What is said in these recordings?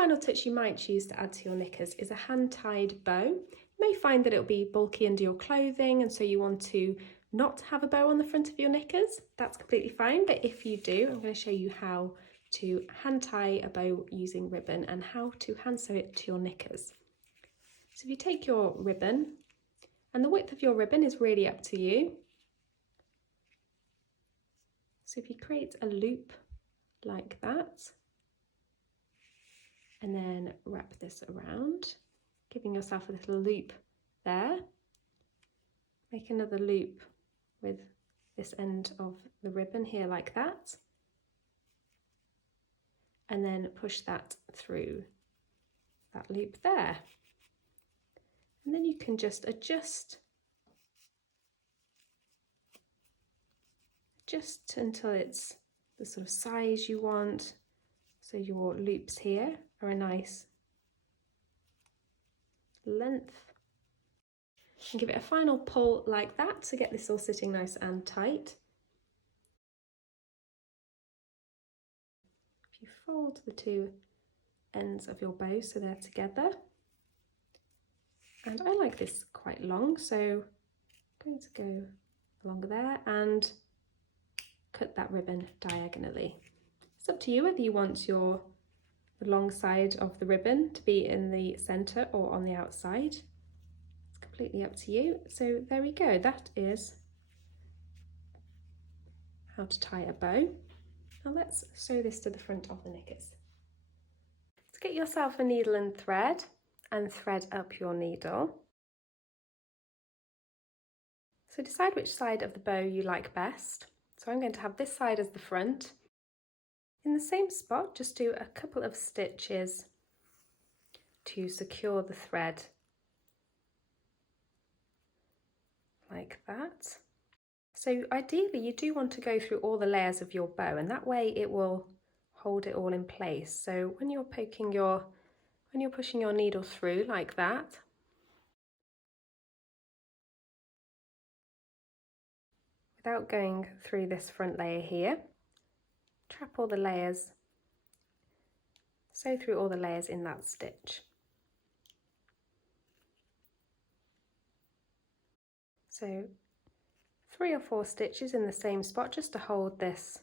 final touch you might choose to add to your knickers is a hand-tied bow. You may find that it'll be bulky under your clothing and so you want to not have a bow on the front of your knickers. That's completely fine, but if you do, I'm going to show you how to hand tie a bow using ribbon and how to hand sew it to your knickers. So if you take your ribbon, and the width of your ribbon is really up to you. So if you create a loop like that, and then wrap this around, giving yourself a little loop there. Make another loop with this end of the ribbon here like that. And then push that through that loop there. And then you can just adjust until it's the sort of size you want. So your loops here are a nice length. And give it a final pull like that to get this all sitting nice and tight. If you fold the two ends of your bow so they're together. And I like this quite long, so I'm going to go along there and cut that ribbon diagonally. It's up to you whether you want the long side of the ribbon to be in the centre or on the outside. It's completely up to you. So there we go, that is how to tie a bow. Now let's sew this to the front of the knickers. To get yourself a needle and thread up your needle. So decide which side of the bow you like best. So I'm going to have this side as the front. In the same spot, just do a couple of stitches to secure the thread like that. So ideally you do want to go through all the layers of your bow, and that way it will hold it all in place. So when you're pushing your needle through like that, without going through this front layer here, trap all the layers, sew through all the layers in that stitch. So 3 or 4 stitches in the same spot just to hold this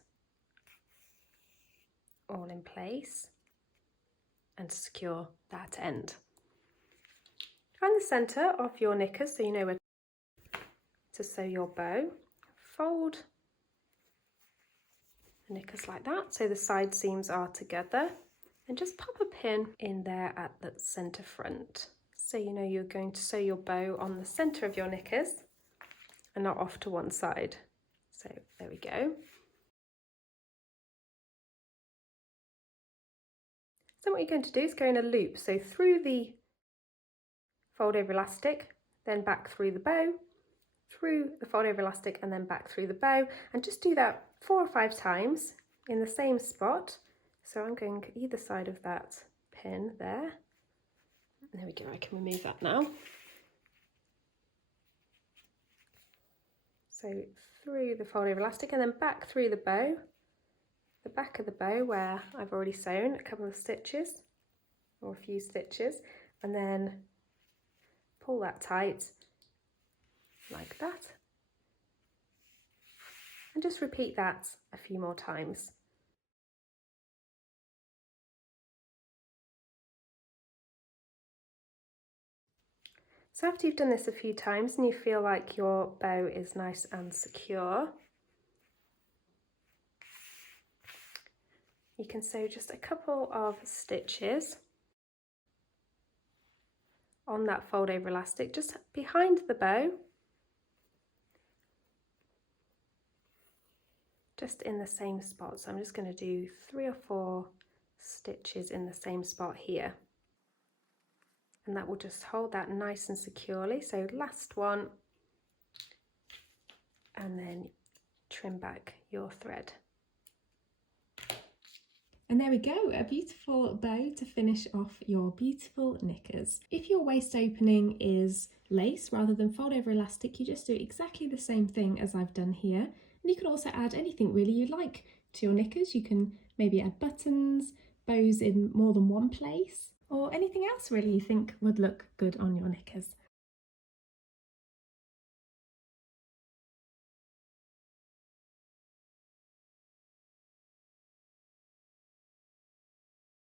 all in place and to secure that end. Find the centre of your knickers so you know where to sew your bow. Fold the knickers like that so the side seams are together, and just pop a pin in there at the centre front so you know you're going to sew your bow on the centre of your knickers and not off to one side. So there we go. So what you're going to do is go in a loop, so through the fold over elastic, then back through the bow, through the fold over elastic and then back through the bow, and just do that 4 or 5 times in the same spot. So I'm going either side of that pin there. There we go, I can remove that now. So through the fold over elastic and then back through the bow, the back of the bow where I've already sewn a couple of stitches or a few stitches, and then pull that tight like that, and just repeat that a few more times. So after you've done this a few times and you feel like your bow is nice and secure, you can sew just a couple of stitches on that fold over elastic just behind the bow, just in the same spot. So I'm just going to do 3 or 4 stitches in the same spot here, and that will just hold that nice and securely. So last one, and then trim back your thread. And there we go, a beautiful bow to finish off your beautiful knickers. If your waist opening is lace rather than fold over elastic, you just do exactly the same thing as I've done here. And you can also add anything really you like to your knickers. You can maybe add buttons, bows in more than one place, or anything else really you think would look good on your knickers.